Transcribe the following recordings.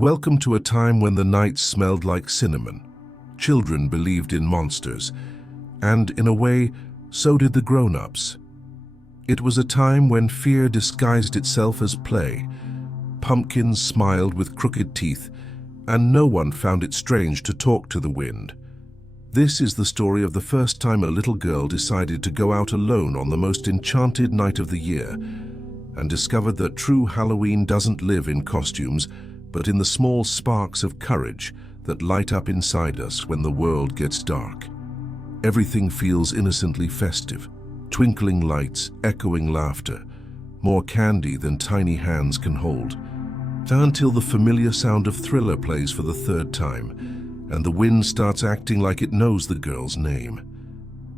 Welcome to a time when the nights smelled like cinnamon. Children believed in monsters, and in a way, so did the grown-ups. It was a time when fear disguised itself as play. Pumpkins smiled with crooked teeth, and no one found it strange to talk to the wind. This is the story of the first time a little girl decided to go out alone on the most enchanted night of the year, and discovered that true Halloween doesn't live in costumes, but in the small sparks of courage that light up inside us when the world gets dark. Everything feels innocently festive, twinkling lights, echoing laughter, more candy than tiny hands can hold. Until the familiar sound of Thriller plays for the third time, and the wind starts acting like it knows the girl's name.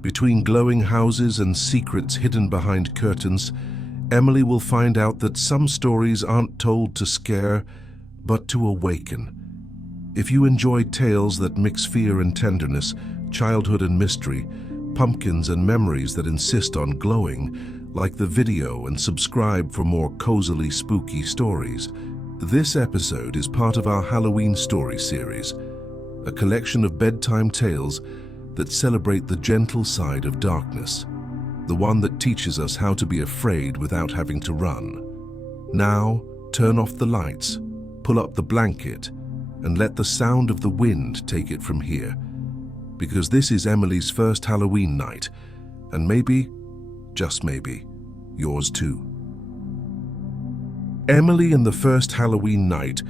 Between glowing houses and secrets hidden behind curtains, Emily will find out that some stories aren't told to scare, but to awaken. If you enjoy tales that mix fear and tenderness, childhood and mystery, pumpkins and memories that insist on glowing, like the video and subscribe for more cozily spooky stories. This episode is part of our Halloween story series, a collection of bedtime tales that celebrate the gentle side of darkness, the one that teaches us how to be afraid without having to run. Now, turn off the lights, pull up the blanket, and let the sound of the wind take it from here. Because this is Emily's first Halloween night, and maybe, just maybe, yours too. Emily and the first Halloween night.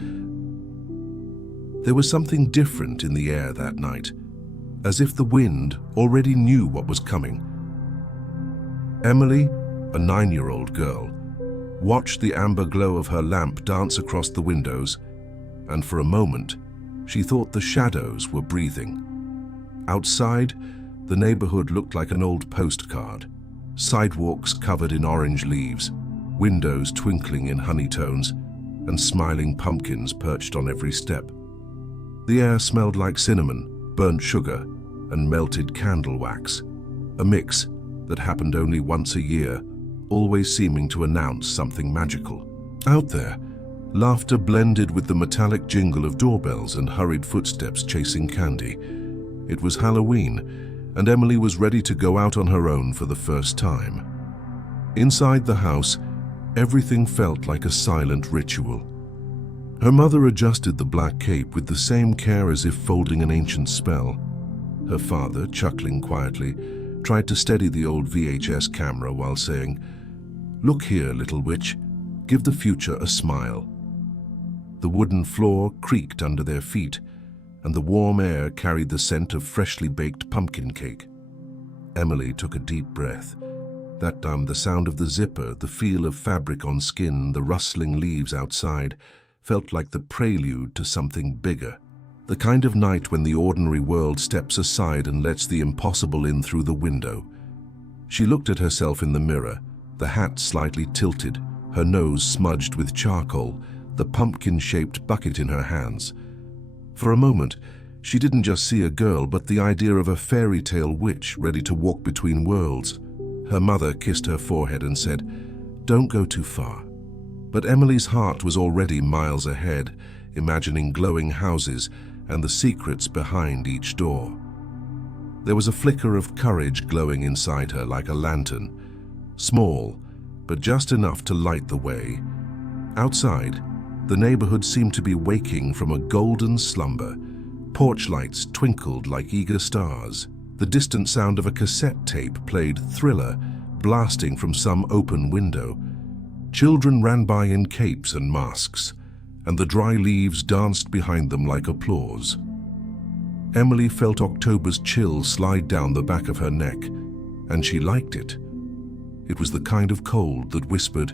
There was something different in the air that night, as if the wind already knew what was coming. Emily, a 9-year-old girl, watched the amber glow of her lamp dance across the windows, and for a moment, she thought the shadows were breathing. Outside, the neighborhood looked like an old postcard, sidewalks covered in orange leaves, windows twinkling in honey tones, and smiling pumpkins perched on every step. The air smelled like cinnamon, burnt sugar, and melted candle wax, a mix that happened only once a year, always seeming to announce something magical. Out there, laughter blended with the metallic jingle of doorbells and hurried footsteps chasing candy. It was Halloween, and Emily was ready to go out on her own for the first time. Inside the house, everything felt like a silent ritual. Her mother adjusted the black cape with the same care as if folding an ancient spell. Her father, chuckling quietly, tried to steady the old VHS camera while saying, "Look here, little witch, give the future a smile." The wooden floor creaked under their feet, and the warm air carried the scent of freshly baked pumpkin cake. Emily took a deep breath. That time, the sound of the zipper, the feel of fabric on skin, the rustling leaves outside, felt like the prelude to something bigger. The kind of night when the ordinary world steps aside and lets the impossible in through the window. She looked at herself in the mirror, the hat slightly tilted, her nose smudged with charcoal, the pumpkin-shaped bucket in her hands. For a moment, she didn't just see a girl, but the idea of a fairy tale witch ready to walk between worlds. Her mother kissed her forehead and said, "Don't go too far." But Emily's heart was already miles ahead, imagining glowing houses and the secrets behind each door. There was a flicker of courage glowing inside her like a lantern, small, but just enough to light the way. Outside, the neighborhood seemed to be waking from a golden slumber. Porch lights twinkled like eager stars. The distant sound of a cassette tape played Thriller, blasting from some open window. Children ran by in capes and masks, and the dry leaves danced behind them like applause. Emily felt October's chill slide down the back of her neck, and she liked it. It was the kind of cold that whispered,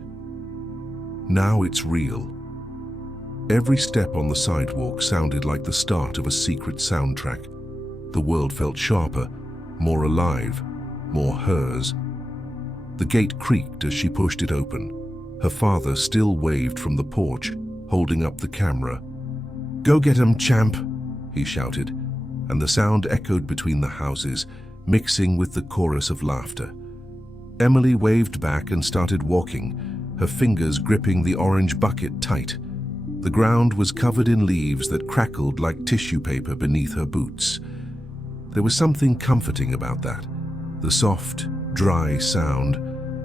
"Now it's real." Every step on the sidewalk sounded like the start of a secret soundtrack. The world felt sharper, more alive, more hers. The gate creaked as she pushed it open. Her father still waved from the porch, holding up the camera. "Go get 'em, champ," he shouted, and the sound echoed between the houses, mixing with the chorus of laughter. Emily waved back and started walking, her fingers gripping the orange bucket tight. The ground was covered in leaves that crackled like tissue paper beneath her boots. There was something comforting about that. The soft, dry sound,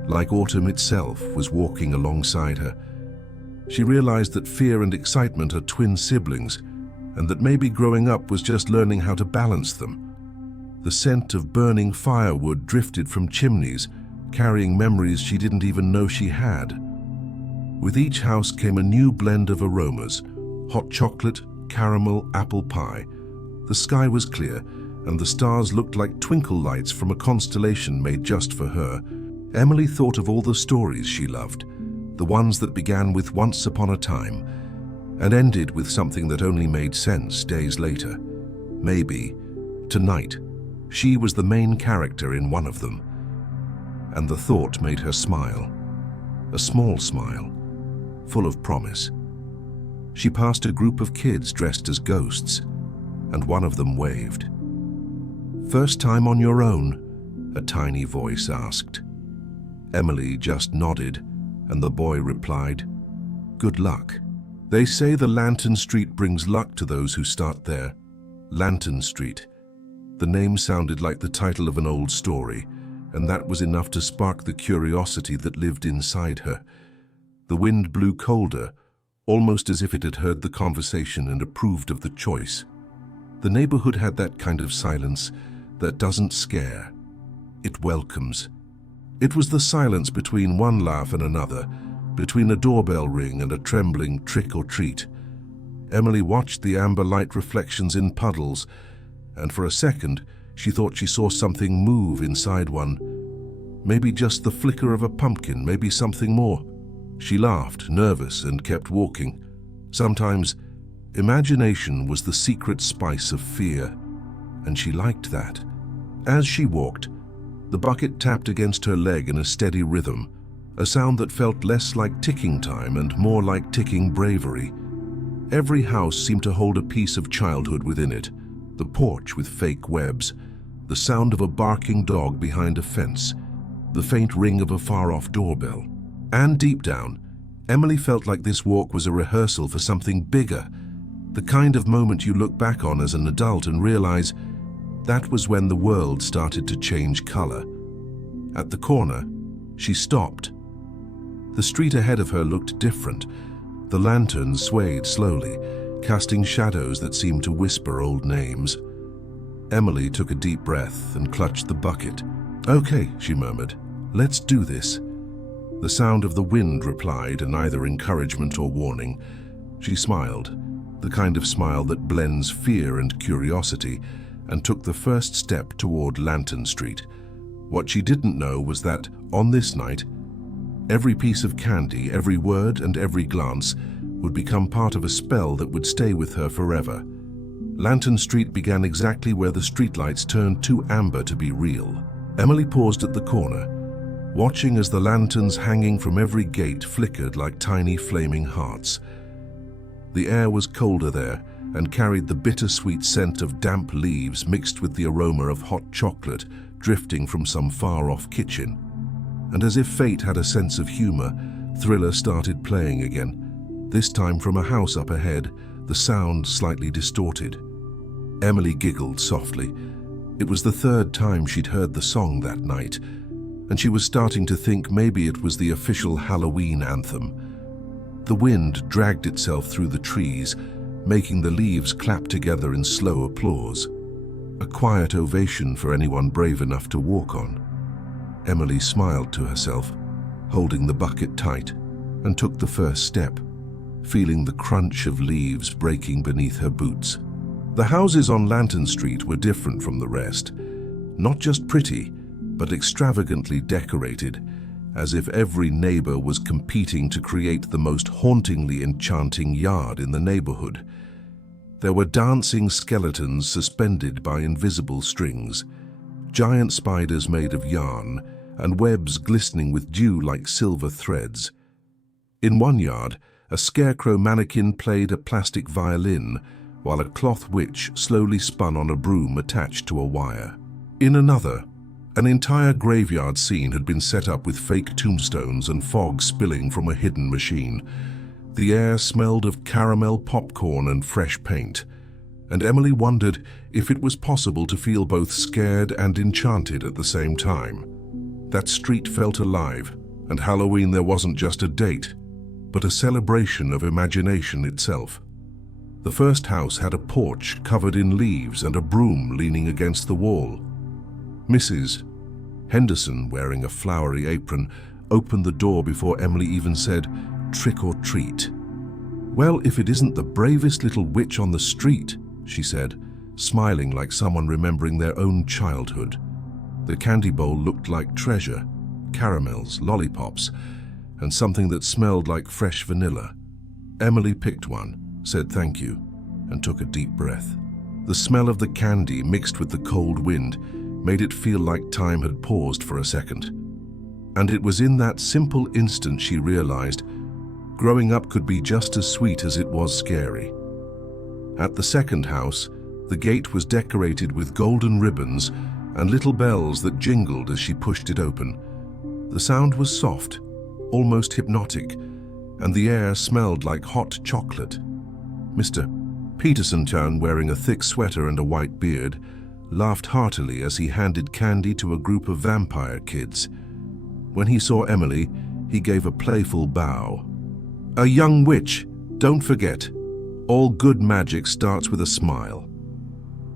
like autumn itself, was walking alongside her. She realized that fear and excitement are twin siblings, and that maybe growing up was just learning how to balance them. The scent of burning firewood drifted from chimneys, carrying memories she didn't even know she had. With each house came a new blend of aromas: hot chocolate, caramel, apple pie. The sky was clear, and the stars looked like twinkle lights from a constellation made just for her. Emily thought of all the stories she loved, the ones that began with "once upon a time" and ended with something that only made sense days later. Maybe, tonight, she was the main character in one of them. And the thought made her smile. A small smile, full of promise. She passed a group of kids dressed as ghosts, and one of them waved. "First time on your own?" a tiny voice asked. Emily just nodded, and the boy replied, "Good luck." They say the Lantern Street brings luck to those who start there. Lantern Street. The name sounded like the title of an old story, and that was enough to spark the curiosity that lived inside her. The wind blew colder, almost as if it had heard the conversation and approved of the choice. The neighborhood had that kind of silence that doesn't scare. It welcomes. It was the silence between one laugh and another, between a doorbell ring and a trembling trick or treat. Emily watched the amber light reflections in puddles, and for a second she thought she saw something move inside one. Maybe just the flicker of a pumpkin, maybe something more. She laughed, nervous, and kept walking. Sometimes imagination was the secret spice of fear, and she liked that. As she walked, the bucket tapped against her leg in a steady rhythm, a sound that felt less like ticking time and more like ticking bravery. Every house seemed to hold a piece of childhood within it: the porch with fake webs, the sound of a barking dog behind a fence, the faint ring of a far-off doorbell. And deep down, Emily felt like this walk was a rehearsal for something bigger, the kind of moment you look back on as an adult and realize that was when the world started to change color. At the corner, she stopped. The street ahead of her looked different. The lanterns swayed slowly, casting shadows that seemed to whisper old names. Emily took a deep breath and clutched the bucket. "Okay," she murmured, "let's do this." The sound of the wind replied, neither encouragement or warning. She smiled, the kind of smile that blends fear and curiosity, and took the first step toward Lantern Street. What she didn't know was that, on this night, every piece of candy, every word, and every glance would become part of a spell that would stay with her forever. Lantern Street began exactly where the streetlights turned too amber to be real. Emily paused at the corner, watching as the lanterns hanging from every gate flickered like tiny flaming hearts. The air was colder there and carried the bittersweet scent of damp leaves mixed with the aroma of hot chocolate drifting from some far-off kitchen. And as if fate had a sense of humor, Thriller started playing again, this time from a house up ahead, the sound slightly distorted. Emily giggled softly. It was the third time she'd heard the song that night, and she was starting to think maybe it was the official Halloween anthem. The wind dragged itself through the trees, making the leaves clap together in slow applause. A quiet ovation for anyone brave enough to walk on. Emily smiled to herself, holding the bucket tight, and took the first step, feeling the crunch of leaves breaking beneath her boots. The houses on Lantern Street were different from the rest. Not just pretty, but extravagantly decorated, as if every neighbor was competing to create the most hauntingly enchanting yard in the neighborhood. There were dancing skeletons suspended by invisible strings, giant spiders made of yarn, and webs glistening with dew like silver threads. In one yard, a scarecrow mannequin played a plastic violin, while a cloth witch slowly spun on a broom attached to a wire. In another, an entire graveyard scene had been set up with fake tombstones and fog spilling from a hidden machine. The air smelled of caramel popcorn and fresh paint, and Emily wondered if it was possible to feel both scared and enchanted at the same time. That street felt alive, and Halloween there wasn't just a date, but a celebration of imagination itself. The first house had a porch covered in leaves and a broom leaning against the wall. Mrs. Henderson, wearing a flowery apron, opened the door before Emily even said, "Trick or treat." "Well, if it isn't the bravest little witch on the street," she said, smiling like someone remembering their own childhood. The candy bowl looked like treasure, caramels, lollipops, and something that smelled like fresh vanilla. Emily picked one, said thank you, and took a deep breath. The smell of the candy mixed with the cold wind made it feel like time had paused for a second. And it was in that simple instant she realized growing up could be just as sweet as it was scary. At the second house, the gate was decorated with golden ribbons and little bells that jingled as she pushed it open. The sound was soft, almost hypnotic, and the air smelled like hot chocolate. Mr. Peterson, wearing a thick sweater and a white beard, laughed heartily as he handed candy to a group of vampire kids. When he saw Emily, he gave a playful bow. "A young witch, don't forget. All good magic starts with a smile."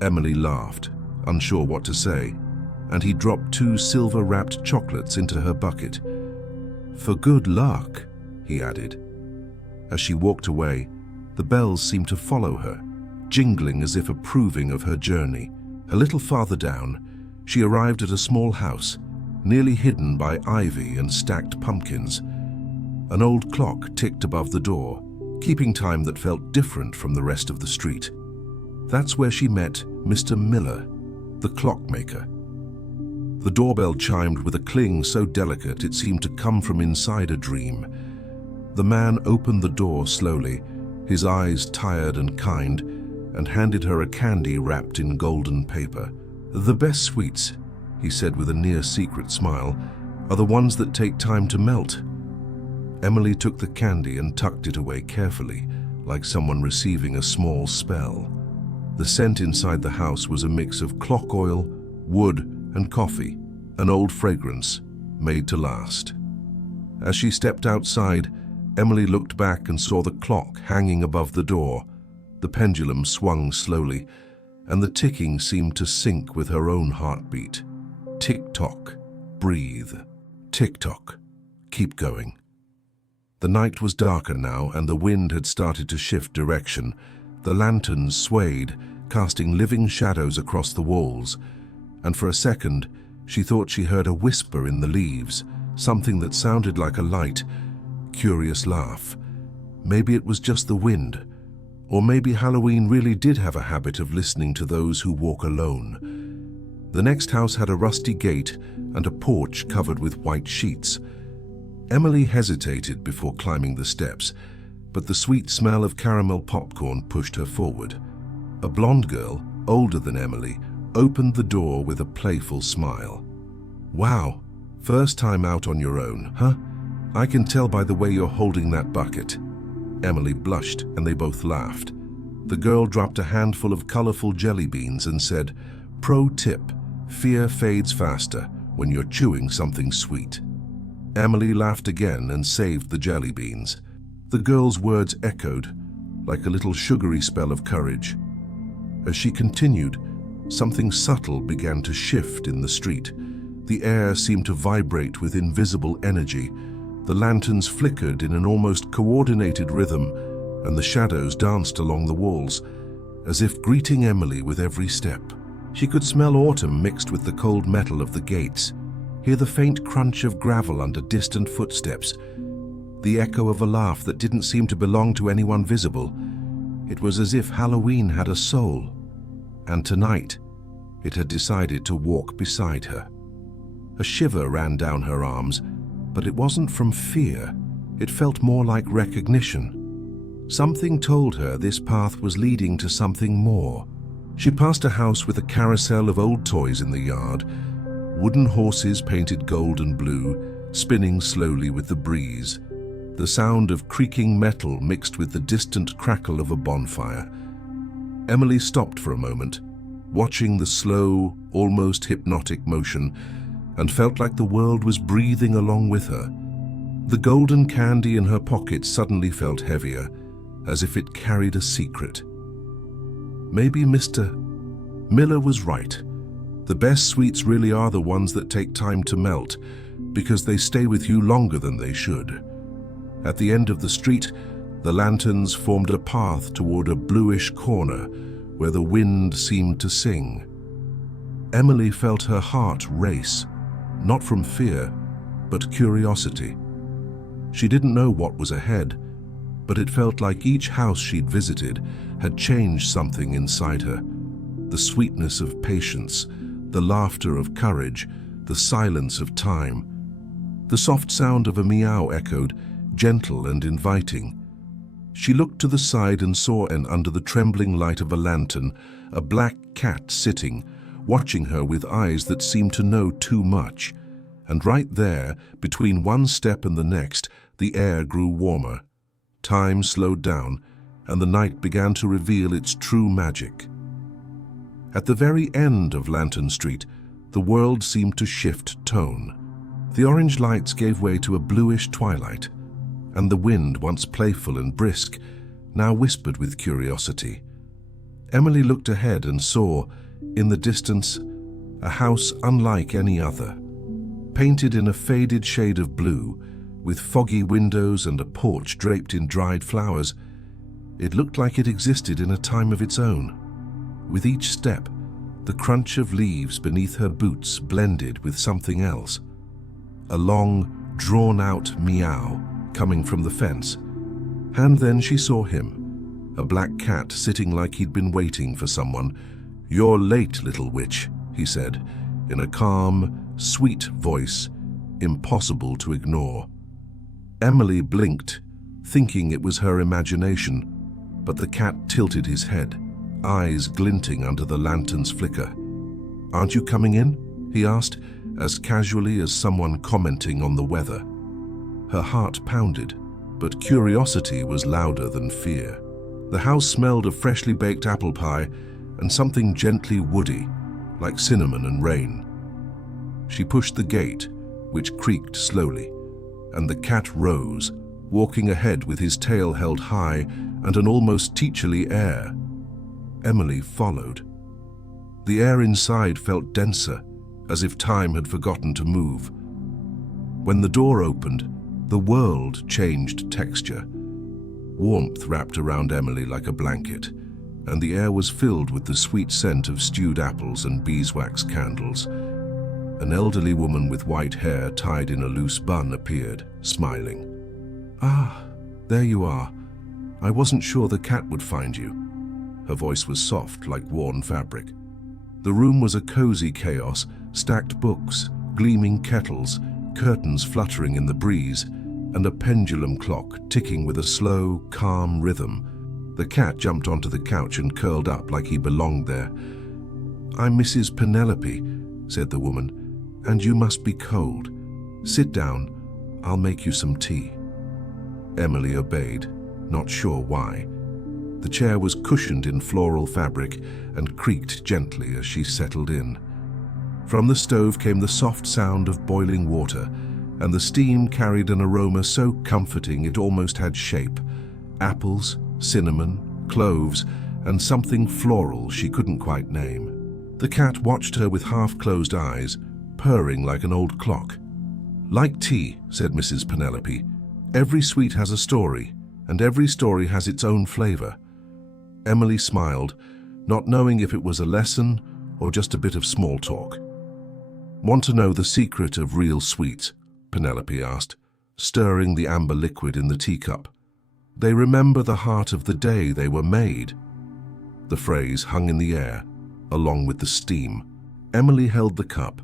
Emily laughed, unsure what to say, and he dropped 2 silver-wrapped chocolates into her bucket. "For good luck," he added. As she walked away, the bells seemed to follow her, jingling as if approving of her journey. A little farther down, she arrived at a small house, nearly hidden by ivy and stacked pumpkins. An old clock ticked above the door, keeping time that felt different from the rest of the street. That's where she met Mr. Miller, the clockmaker. The doorbell chimed with a cling so delicate it seemed to come from inside a dream. The man opened the door slowly, his eyes tired and kind, and handed her a candy wrapped in golden paper. "The best sweets," he said with a near-secret smile, "are the ones that take time to melt." Emily took the candy and tucked it away carefully, like someone receiving a small spell. The scent inside the house was a mix of clock oil, wood, and coffee, an old fragrance made to last. As she stepped outside, Emily looked back and saw the clock hanging above the door. The pendulum swung slowly, and the ticking seemed to sync with her own heartbeat. Tick-tock, breathe. Tick-tock, keep going. The night was darker now, and the wind had started to shift direction. The lanterns swayed, casting living shadows across the walls, and for a second, she thought she heard a whisper in the leaves, something that sounded like a light, curious laugh. Maybe it was just the wind, or maybe Halloween really did have a habit of listening to those who walk alone. The next house had a rusty gate and a porch covered with white sheets. Emily hesitated before climbing the steps, but the sweet smell of caramel popcorn pushed her forward. A blonde girl, older than Emily, opened the door with a playful smile. "Wow, first time out on your own, huh? I can tell by the way you're holding that bucket." Emily blushed, and they both laughed. The girl dropped a handful of colorful jelly beans and said, "Pro tip, fear fades faster when you're chewing something sweet." Emily laughed again and saved the jelly beans. The girl's words echoed like a little sugary spell of courage. As she continued, something subtle began to shift in the street. The air seemed to vibrate with invisible energy. The lanterns flickered in an almost coordinated rhythm, and the shadows danced along the walls, as if greeting Emily with every step. She could smell autumn mixed with the cold metal of the gates, hear the faint crunch of gravel under distant footsteps, the echo of a laugh that didn't seem to belong to anyone visible. It was as if Halloween had a soul, and tonight it had decided to walk beside her. A shiver ran down her arms, but it wasn't from fear. It felt more like recognition. Something told her this path was leading to something more. She passed a house with a carousel of old toys in the yard, wooden horses painted gold and blue, spinning slowly with the breeze. the sound of creaking metal mixed with the distant crackle of a bonfire. Emily stopped for a moment, watching the slow, almost hypnotic motion, and felt like the world was breathing along with her. The golden candy in her pocket suddenly felt heavier, as if it carried a secret. Maybe Mr. Miller was right. The best sweets really are the ones that take time to melt, because they stay with you longer than they should. At the end of the street, the lanterns formed a path toward a bluish corner where the wind seemed to sing. Emily felt her heart race, not from fear, but curiosity. She didn't know what was ahead, but it felt like each house she'd visited had changed something inside her. The sweetness of patience, the laughter of courage, the silence of time. The soft sound of a meow echoed, gentle and inviting. She looked to the side and saw, under the trembling light of a lantern, a black cat sitting, watching her with eyes that seemed to know too much. And right there, between one step and the next, the air grew warmer. Time slowed down, and the night began to reveal its true magic. At the very end of Lantern Street, the world seemed to shift tone. The orange lights gave way to a bluish twilight, and the wind, once playful and brisk, now whispered with curiosity. Emily looked ahead and saw, in the distance, a house unlike any other. Painted in a faded shade of blue, with foggy windows and a porch draped in dried flowers, it looked like it existed in a time of its own. With each step, the crunch of leaves beneath her boots blended with something else. A long, drawn-out meow coming from the fence. And then she saw him, a black cat sitting like he'd been waiting for someone. "You're late, little witch," he said, in a calm, sweet voice, impossible to ignore. Emily blinked, thinking it was her imagination, but the cat tilted his head, eyes glinting under the lantern's flicker. "Aren't you coming in?" he asked, as casually as someone commenting on the weather. Her heart pounded, but curiosity was louder than fear. The house smelled of freshly baked apple pie and something gently woody, like cinnamon and rain. She pushed the gate, which creaked slowly, and the cat rose, walking ahead with his tail held high and an almost teacherly air. Emily followed. The air inside felt denser, as if time had forgotten to move. When the door opened, the world changed texture. Warmth wrapped around Emily like a blanket, and the air was filled with the sweet scent of stewed apples and beeswax candles. An elderly woman with white hair tied in a loose bun appeared, smiling. "Ah, there you are. I wasn't sure the cat would find you." Her voice was soft like worn fabric. The room was a cozy chaos, stacked books, gleaming kettles, curtains fluttering in the breeze, and a pendulum clock ticking with a slow, calm rhythm. The cat jumped onto the couch and curled up like he belonged there. "I'm Mrs. Penelope," said the woman, "and you must be cold. Sit down, I'll make you some tea." Emily obeyed, not sure why. The chair was cushioned in floral fabric and creaked gently as she settled in. From the stove came the soft sound of boiling water, and the steam carried an aroma so comforting it almost had shape. Apples, cinnamon, cloves, and something floral she couldn't quite name. The cat watched her with half-closed eyes, purring like an old clock. "Like tea," said Mrs. Penelope. "Every sweet has a story, and every story has its own flavor." Emily smiled, not knowing if it was a lesson or just a bit of small talk. "Want to know the secret of real sweets?" Penelope asked, stirring the amber liquid in the teacup. "They remember the heart of the day they were made." The phrase hung in the air, along with the steam. Emily held the cup,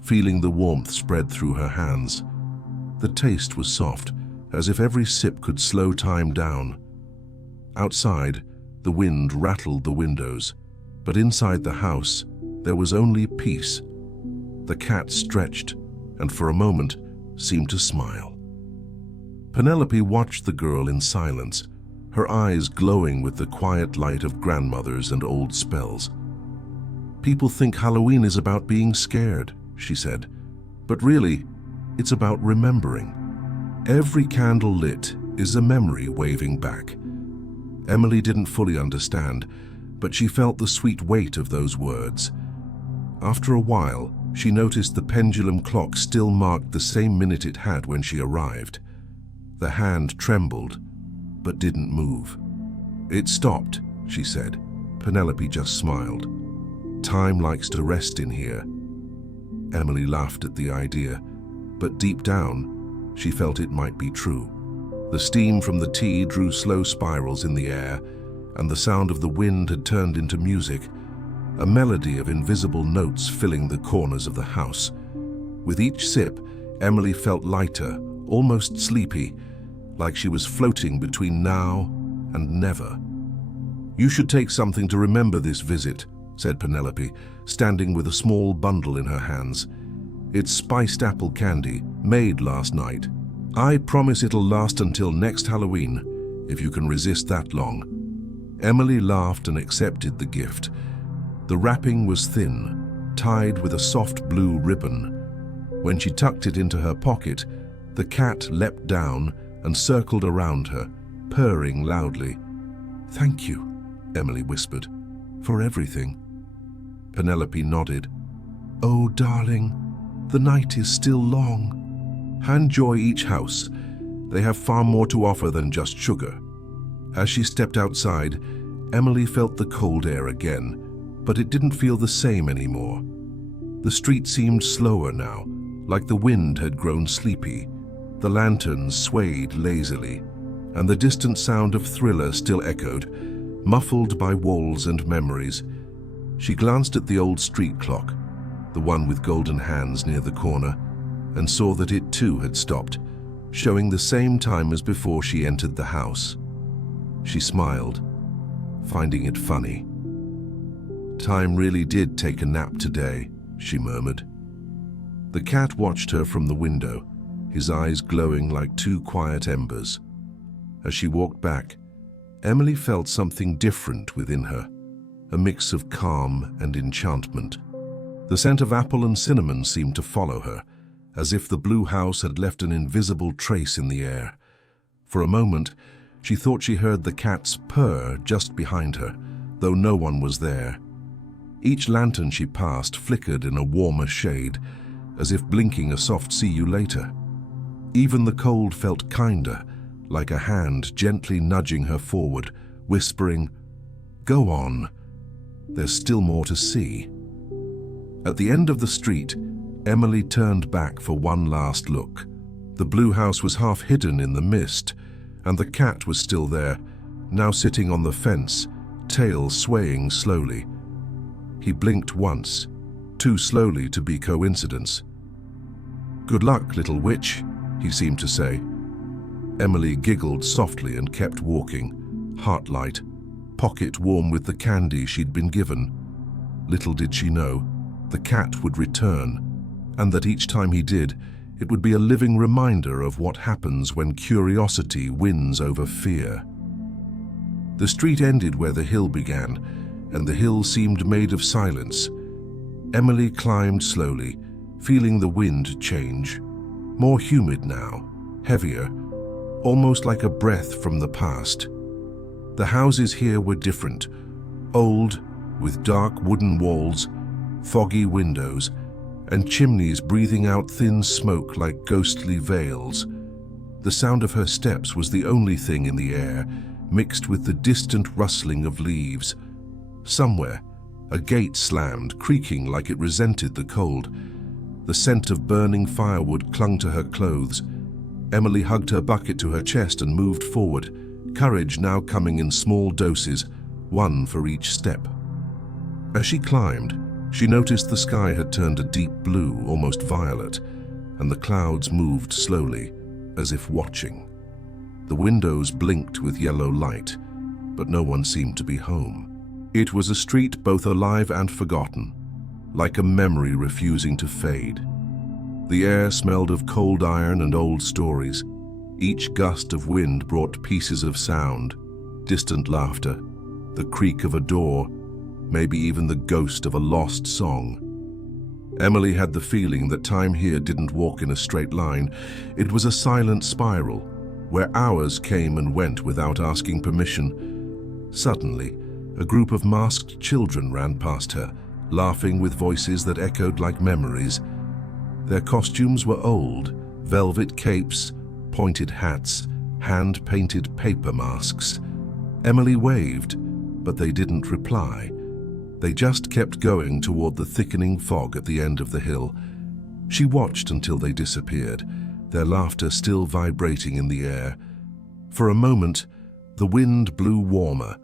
feeling the warmth spread through her hands. The taste was soft, as if every sip could slow time down. Outside, the wind rattled the windows, but inside the house, there was only peace. The cat stretched, and for a moment seemed to smile. Penelope watched the girl in silence, her eyes glowing with the quiet light of grandmothers and old spells. "People think Halloween is about being scared," she said, "but really, it's about remembering. Every candle lit is a memory waving back." Emily didn't fully understand, but she felt the sweet weight of those words. After a while, she noticed the pendulum clock still marked the same minute it had when she arrived. The hand trembled, but didn't move. "It stopped," she said. Penelope just smiled. "Time likes to rest in here." Emily laughed at the idea, but deep down, she felt it might be true. The steam from the tea drew slow spirals in the air, and the sound of the wind had turned into music, a melody of invisible notes filling the corners of the house. With each sip, Emily felt lighter, almost sleepy, like she was floating between now and never. "You should take something to remember this visit," said Penelope, standing with a small bundle in her hands. "It's spiced apple candy, made last night. I promise it'll last until next Halloween, if you can resist that long." Emily laughed and accepted the gift. The wrapping was thin, tied with a soft blue ribbon. When she tucked it into her pocket, the cat leapt down and circled around her, purring loudly. "Thank you," Emily whispered, "for everything." Penelope nodded. "Oh, darling, the night is still long. Enjoy each house. They have far more to offer than just sugar." As she stepped outside, Emily felt the cold air again, but it didn't feel the same anymore. The street seemed slower now, like the wind had grown sleepy. The lanterns swayed lazily, and the distant sound of Thriller still echoed, muffled by walls and memories. She glanced at the old street clock, the one with golden hands near the corner, and saw that it too had stopped, showing the same time as before she entered the house. She smiled, finding it funny. "Time really did take a nap today," she murmured. The cat watched her from the window, his eyes glowing like two quiet embers. As she walked back, Emily felt something different within her, a mix of calm and enchantment. The scent of apple and cinnamon seemed to follow her, as if the blue house had left an invisible trace in the air. For a moment, she thought she heard the cat's purr just behind her, though no one was there. Each lantern she passed flickered in a warmer shade, as if blinking a soft "see you later." Even the cold felt kinder, like a hand gently nudging her forward, whispering, "Go on, there's still more to see." At the end of the street, Emily turned back for one last look. The blue house was half hidden in the mist, and the cat was still there, now sitting on the fence, tail swaying slowly. He blinked once, too slowly to be coincidence. "Good luck, little witch," he seemed to say. Emily giggled softly and kept walking, heart light, pocket warm with the candy she'd been given. Little did she know, the cat would return, and that each time he did, it would be a living reminder of what happens when curiosity wins over fear. The street ended where the hill began, and the hill seemed made of silence. Emily climbed slowly, feeling the wind change. More humid now, heavier, almost like a breath from the past. The houses here were different, old, with dark wooden walls, foggy windows, and chimneys breathing out thin smoke like ghostly veils. The sound of her steps was the only thing in the air, mixed with the distant rustling of leaves. Somewhere, a gate slammed, creaking like it resented the cold. The scent of burning firewood clung to her clothes. Emily hugged her bucket to her chest and moved forward, courage now coming in small doses, one for each step. As she climbed, she noticed the sky had turned a deep blue, almost violet, and the clouds moved slowly, as if watching. The windows blinked with yellow light, but no one seemed to be home. It was a street both alive and forgotten, like a memory refusing to fade. The air smelled of cold iron and old stories. Each gust of wind brought pieces of sound, distant laughter, the creak of a door, maybe even the ghost of a lost song. Emily had the feeling that time here didn't walk in a straight line. It was a silent spiral, where hours came and went without asking permission. Suddenly, a group of masked children ran past her, laughing with voices that echoed like memories. Their costumes were old, velvet capes, pointed hats, hand-painted paper masks. Emily waved, but they didn't reply. They just kept going toward the thickening fog at the end of the hill. She watched until they disappeared, their laughter still vibrating in the air. For a moment, the wind blew warmer,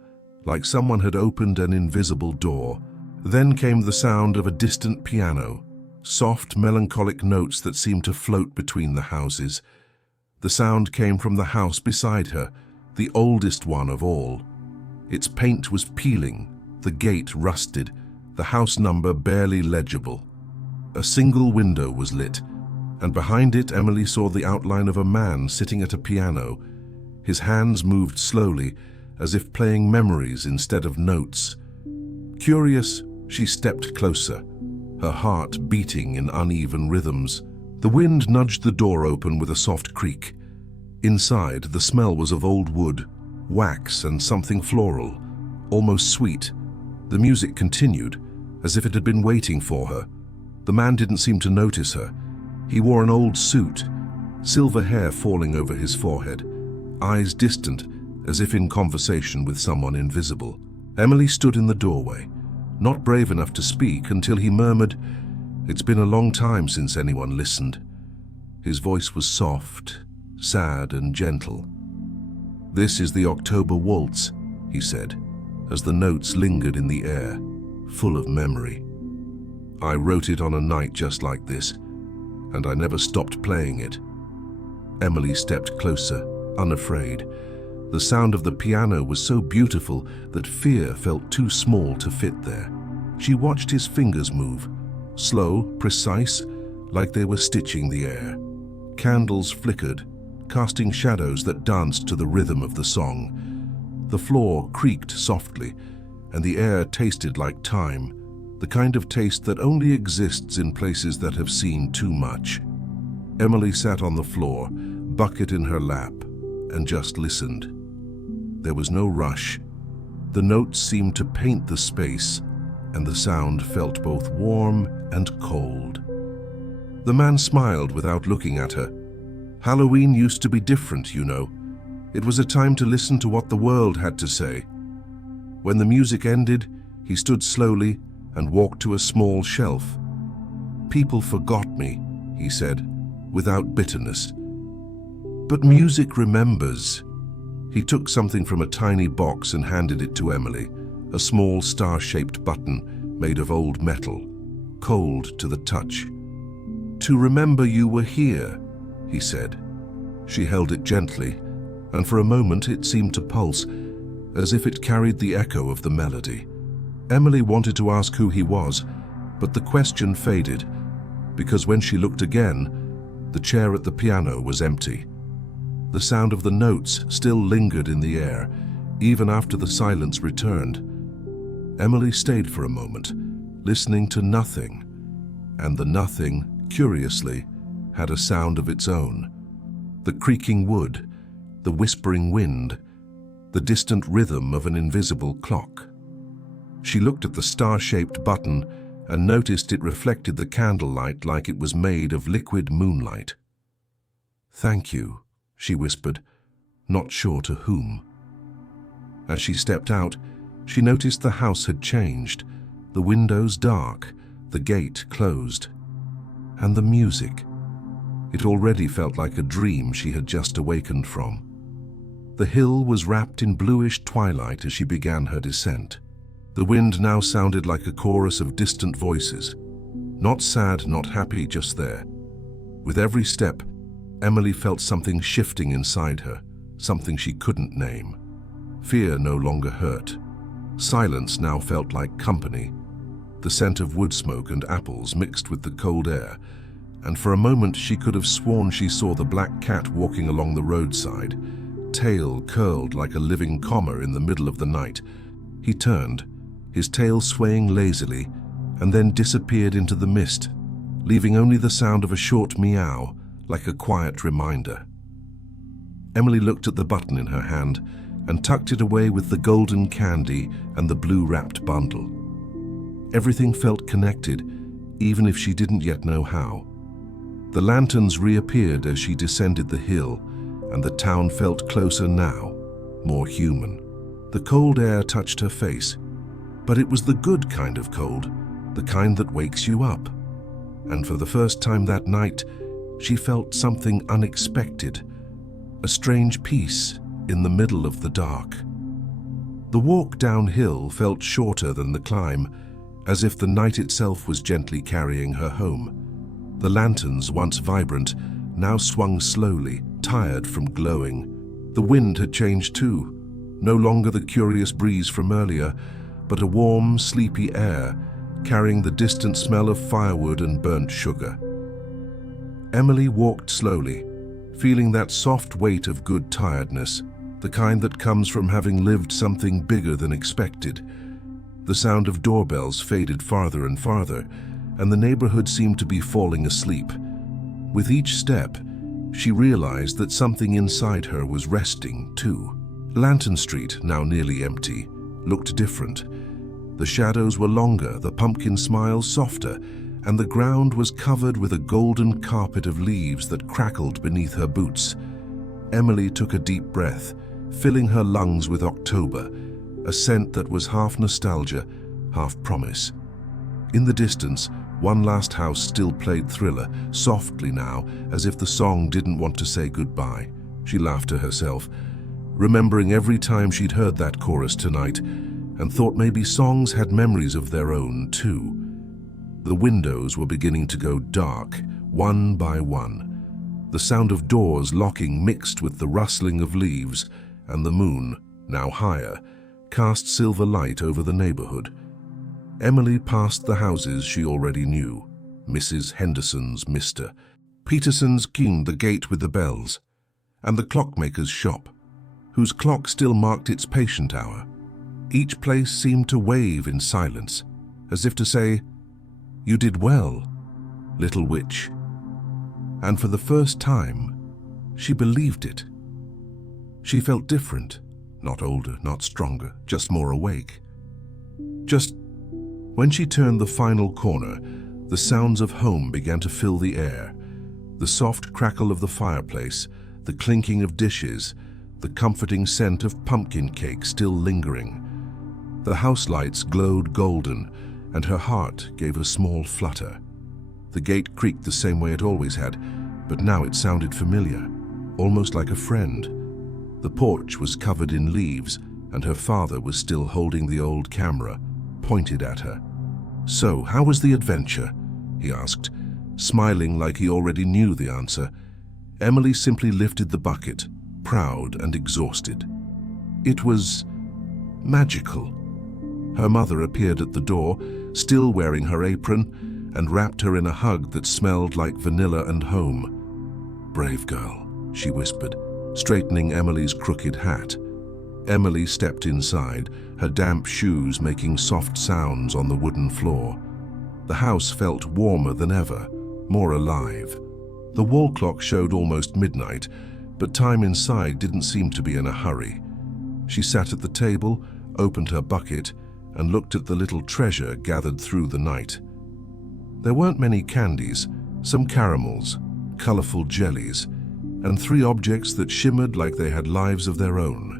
like someone had opened an invisible door. Then came the sound of a distant piano, soft, melancholic notes that seemed to float between the houses. The sound came from the house beside her, the oldest one of all. Its paint was peeling, the gate rusted, the house number barely legible. A single window was lit, and behind it Emily saw the outline of a man sitting at a piano. His hands moved slowly, as if playing memories instead of notes. Curious, she stepped closer, her heart beating in uneven rhythms. The wind nudged the door open with a soft creak. Inside, the smell was of old wood, wax, and something floral, almost sweet. The music continued, as if it had been waiting for her. The man didn't seem to notice her. He wore an old suit, silver hair falling over his forehead, eyes distant, as if in conversation with someone invisible. Emily stood in the doorway, not brave enough to speak until he murmured, "It's been a long time since anyone listened." His voice was soft, sad, and gentle. "This is the October Waltz," he said, as the notes lingered in the air, full of memory. "I wrote it on a night just like this, and I never stopped playing it." Emily stepped closer, unafraid. The sound of the piano was so beautiful that fear felt too small to fit there. She watched his fingers move, slow, precise, like they were stitching the air. Candles flickered, casting shadows that danced to the rhythm of the song. The floor creaked softly, and the air tasted like time, the kind of taste that only exists in places that have seen too much. Emily sat on the floor, bucket in her lap, and just listened. There was no rush. The notes seemed to paint the space, and the sound felt both warm and cold. The man smiled without looking at her. "Halloween used to be different, you know. It was a time to listen to what the world had to say." When the music ended, he stood slowly and walked to a small shelf. "People forgot me," he said, without bitterness. "But music remembers." He took something from a tiny box and handed it to Emily, a small star-shaped button made of old metal, cold to the touch. "To remember you were here," he said. She held it gently, and for a moment it seemed to pulse, as if it carried the echo of the melody. Emily wanted to ask who he was, but the question faded, because when she looked again, the chair at the piano was empty. The sound of the notes still lingered in the air, even after the silence returned. Emily stayed for a moment, listening to nothing, and the nothing, curiously, had a sound of its own. The creaking wood, the whispering wind, the distant rhythm of an invisible clock. She looked at the star-shaped button and noticed it reflected the candlelight like it was made of liquid moonlight. "Thank you," she whispered, not sure to whom. As she stepped out, she noticed the house had changed, the windows dark, the gate closed. And the music. It already felt like a dream she had just awakened from. The hill was wrapped in bluish twilight as she began her descent. The wind now sounded like a chorus of distant voices. Not sad, not happy, just there. With every step, Emily felt something shifting inside her, something she couldn't name. Fear no longer hurt. Silence now felt like company. The scent of wood smoke and apples mixed with the cold air, and for a moment she could have sworn she saw the black cat walking along the roadside, tail curled like a living comma in the middle of the night. He turned, his tail swaying lazily, and then disappeared into the mist, leaving only the sound of a short meow, like a quiet reminder. Emily looked at the button in her hand and tucked it away with the golden candy and the blue-wrapped bundle. Everything felt connected, even if she didn't yet know how. The lanterns reappeared as she descended the hill, and the town felt closer now, more human. The cold air touched her face, but it was the good kind of cold, the kind that wakes you up. And for the first time that night, she felt something unexpected, a strange peace in the middle of the dark. The walk downhill felt shorter than the climb, as if the night itself was gently carrying her home. The lanterns, once vibrant, now swung slowly, tired from glowing. The wind had changed too, no longer the curious breeze from earlier, but a warm, sleepy air, carrying the distant smell of firewood and burnt sugar. Emily walked slowly, feeling that soft weight of good tiredness, the kind that comes from having lived something bigger than expected. The sound of doorbells faded farther and farther, and the neighborhood seemed to be falling asleep. With each step, she realized that something inside her was resting, too. Lantern Street, now nearly empty, looked different. The shadows were longer, the pumpkin smiles softer, and the ground was covered with a golden carpet of leaves that crackled beneath her boots. Emily took a deep breath, filling her lungs with October, a scent that was half nostalgia, half promise. In the distance, one last house still played Thriller, softly now, as if the song didn't want to say goodbye. She laughed to herself, remembering every time she'd heard that chorus tonight, and thought maybe songs had memories of their own, too. The windows were beginning to go dark, one by one. The sound of doors locking mixed with the rustling of leaves, and the moon, now higher, cast silver light over the neighborhood. Emily passed the houses she already knew, Mrs. Henderson's Mr. Peterson's King, the gate with the bells, and the clockmaker's shop, whose clock still marked its patient hour. Each place seemed to wave in silence, as if to say, "You did well, little witch." And for the first time, she believed it. She felt different, not older, not stronger, just more awake. Just when she turned the final corner, the sounds of home began to fill the air. The soft crackle of the fireplace, the clinking of dishes, the comforting scent of pumpkin cake still lingering. The house lights glowed golden, and her heart gave a small flutter. The gate creaked the same way it always had, but now it sounded familiar, almost like a friend. The porch was covered in leaves, and her father was still holding the old camera, pointed at her. "So, how was the adventure?" he asked, smiling like he already knew the answer. Emily simply lifted the bucket, proud and exhausted. It was magical. Her mother appeared at the door, still wearing her apron, and wrapped her in a hug that smelled like vanilla and home. "Brave girl," she whispered, straightening Emily's crooked hat. Emily stepped inside, her damp shoes making soft sounds on the wooden floor. The house felt warmer than ever, more alive. The wall clock showed almost midnight, but time inside didn't seem to be in a hurry. She sat at the table, opened her bucket, and looked at the little treasure gathered through the night. There weren't many candies, some caramels, colorful jellies, and 3 objects that shimmered like they had lives of their own.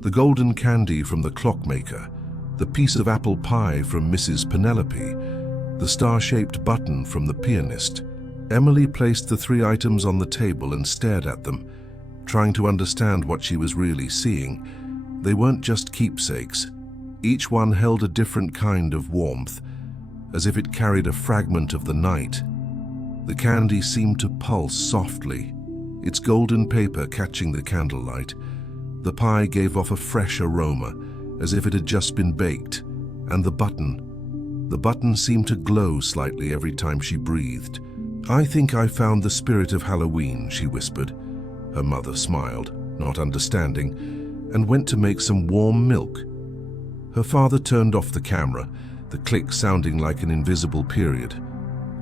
The golden candy from the clockmaker, the piece of apple pie from Mrs. Penelope, the star-shaped button from the pianist. Emily placed the 3 items on the table and stared at them, trying to understand what she was really seeing. They weren't just keepsakes. Each one held a different kind of warmth, as if it carried a fragment of the night. The candy seemed to pulse softly, its golden paper catching the candlelight. The pie gave off a fresh aroma, as if it had just been baked, and the button seemed to glow slightly every time she breathed. "I think I found the spirit of Halloween," she whispered. Her mother smiled, not understanding, and went to make some warm milk. Her father turned off the camera, the click sounding like an invisible period.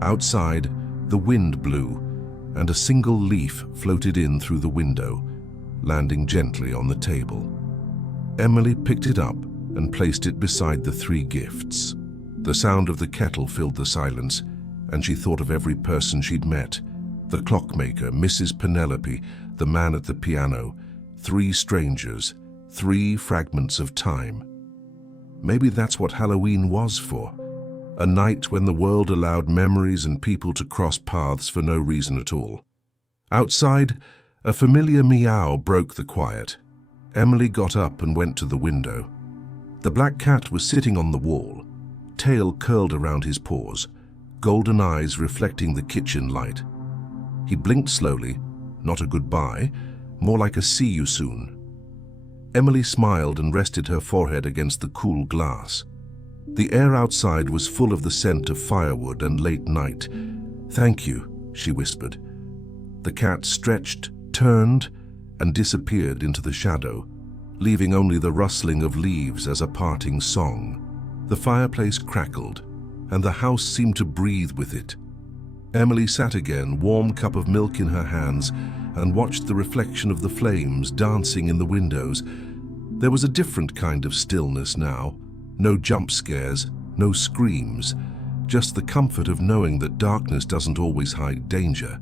Outside, the wind blew, and a single leaf floated in through the window, landing gently on the table. Emily picked it up and placed it beside the 3 gifts. The sound of the kettle filled the silence, and she thought of every person she'd met. The clockmaker, Mrs. Penelope, the man at the piano, 3 strangers, 3 fragments of time. Maybe that's what Halloween was for. A night when the world allowed memories and people to cross paths for no reason at all. Outside, a familiar meow broke the quiet. Emily got up and went to the window. The black cat was sitting on the wall, tail curled around his paws, golden eyes reflecting the kitchen light. He blinked slowly, not a goodbye, more like a see you soon. Emily smiled and rested her forehead against the cool glass. The air outside was full of the scent of firewood and late night. "Thank you," she whispered. The cat stretched, turned, and disappeared into the shadow, leaving only the rustling of leaves as a parting song. The fireplace crackled, and the house seemed to breathe with it. Emily sat again, warm cup of milk in her hands, and watched the reflection of the flames dancing in the windows. There was a different kind of stillness now. No jump scares, no screams, just the comfort of knowing that darkness doesn't always hide danger.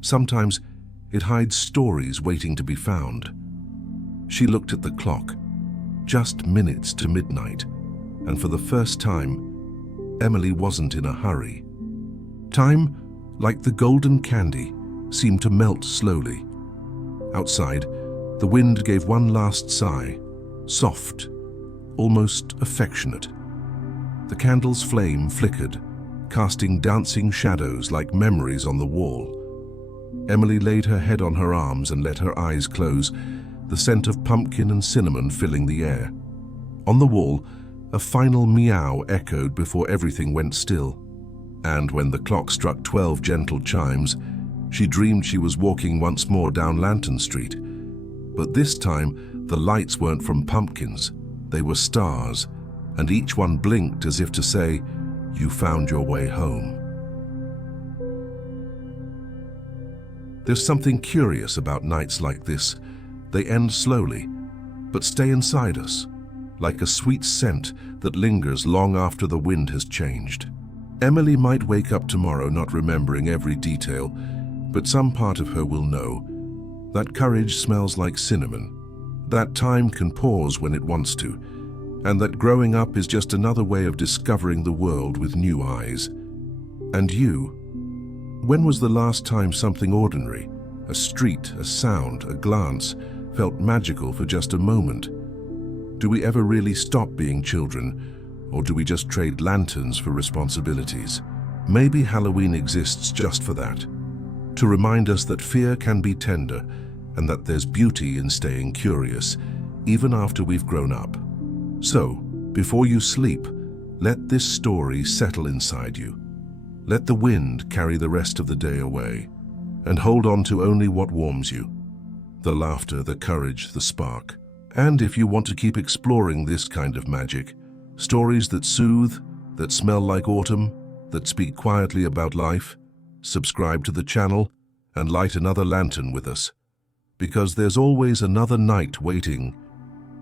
Sometimes it hides stories waiting to be found. She looked at the clock, just minutes to midnight, and for the first time, Emily wasn't in a hurry. Time, like the golden candy, seemed to melt slowly. Outside, the wind gave one last sigh, soft, almost affectionate. The candle's flame flickered, casting dancing shadows like memories on the wall. Emily laid her head on her arms and let her eyes close, the scent of pumpkin and cinnamon filling the air. On the wall, a final meow echoed before everything went still. And when the clock struck 12 gentle chimes, she dreamed she was walking once more down Lantern Street. But this time, the lights weren't from pumpkins. They were stars, and each one blinked as if to say, "You found your way home." There's something curious about nights like this. They end slowly, but stay inside us, like a sweet scent that lingers long after the wind has changed. Emily might wake up tomorrow not remembering every detail, but some part of her will know that courage smells like cinnamon, that time can pause when it wants to, and that growing up is just another way of discovering the world with new eyes. And you? When was the last time something ordinary, a street, a sound, a glance, felt magical for just a moment? Do we ever really stop being children, or do we just trade lanterns for responsibilities? Maybe Halloween exists just for that, to remind us that fear can be tender and that there's beauty in staying curious, even after we've grown up. So, before you sleep, let this story settle inside you. Let the wind carry the rest of the day away, and hold on to only what warms you, the laughter, the courage, the spark. And if you want to keep exploring this kind of magic, stories that soothe, that smell like autumn, that speak quietly about life, subscribe to the channel and light another lantern with us. Because there's always another night waiting.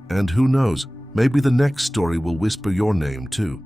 And who knows, maybe the next story will whisper your name too.